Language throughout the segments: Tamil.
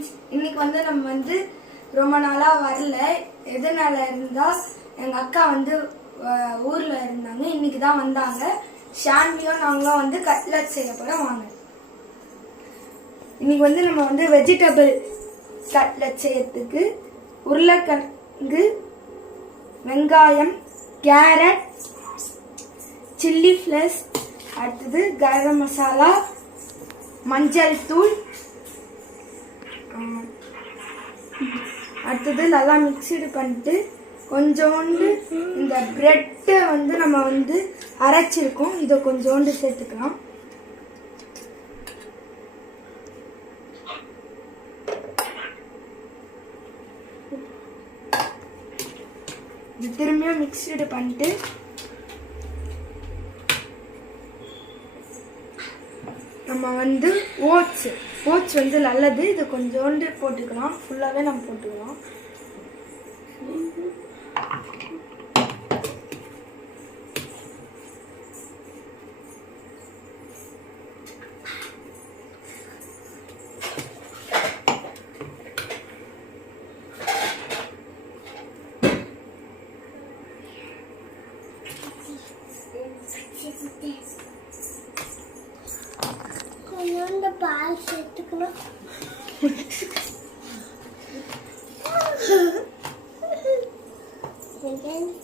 ஃப்ரெண்ட்ஸ், இன்னைக்கு வந்து நம்ம வந்து ரொம்ப நாளா வரல. எதனால இருந்தா எங்க அக்கா வந்து ஊர்ல இருந்தாங்க, இன்னைக்கு தான் வந்தாங்க. ஷான்வியும் நாங்களும் வந்து கட்லட் செய்ய போறோம். வாங்க. இன்னைக்கு வந்து நம்ம வந்து வெஜிடபிள் கட்லட் செய்யறதுக்கு உருளைக்கிழங்கு, வெங்காயம், கேரட், சில்லி ஃப்ளேக்ஸ், அடுத்தது கரம் மசாலா, மஞ்சள் தூள், அடுத்தது நல்லா மிக்சடு பண்ணிட்டு கொஞ்சோண்டு இந்த பிரெட்டை வந்து நம்ம வந்து அரைச்சிருக்கோம், இதை கொஞ்சோண்டு சேர்த்துக்கலாம். இது திரும்பியும் மிக்சடு பண்ணிட்டு நம்ம வந்து ஓட்ஸ் வந்து நல்லது, இது கொஞ்சோண்டு போட்டுக்கலாம். ஃபுல்லாகவே நம்ம போட்டுக்கலாம். கொஞ்சோண்டு பால் சேர்த்துக்கணும்.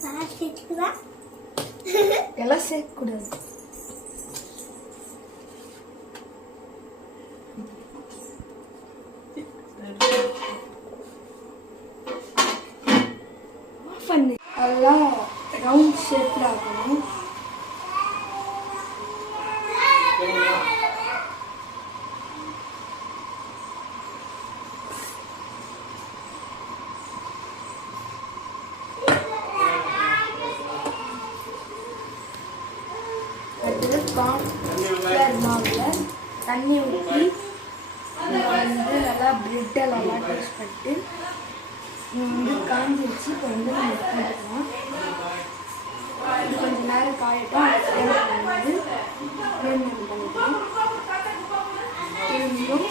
பால் சேர்த்துக்குவா, எல்லாம் சேர்க்கக்கூடாது. அதெல்லாம் ரவுண்ட் ஷேப்ல ஆகணும். கார்ன்ஃப்ளவர் மாவில் தண்ணி ஊற்றி வந்து நல்லா பிரெட்டெல்லாம் டேஸ்ட் பண்ணிட்டு வந்து காஞ்சி வச்சு இப்போ வந்து நம்ம போட்டுக்கலாம். இது கொஞ்சம் நேரம் காயட்டும். வந்து பண்ணிக்கலாம். திரும்பியும்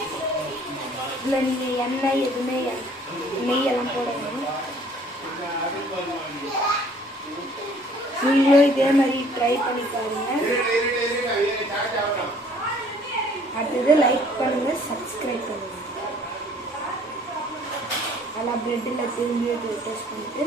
இதில் நீங்கள் எண்ணெய் எதுவுமே நெய்யெல்லாம் போட வேணும். நீங்களும் இதே மாதிரி ட்ரை பண்ணி பாருங்க. அடுத்தது லைக் பண்ணுங்க, சப்ஸ்கிரைப் பண்ணுங்க. நல்லா பிரெட்டில் திரும்பி டேஸ்ட் பண்ணிட்டு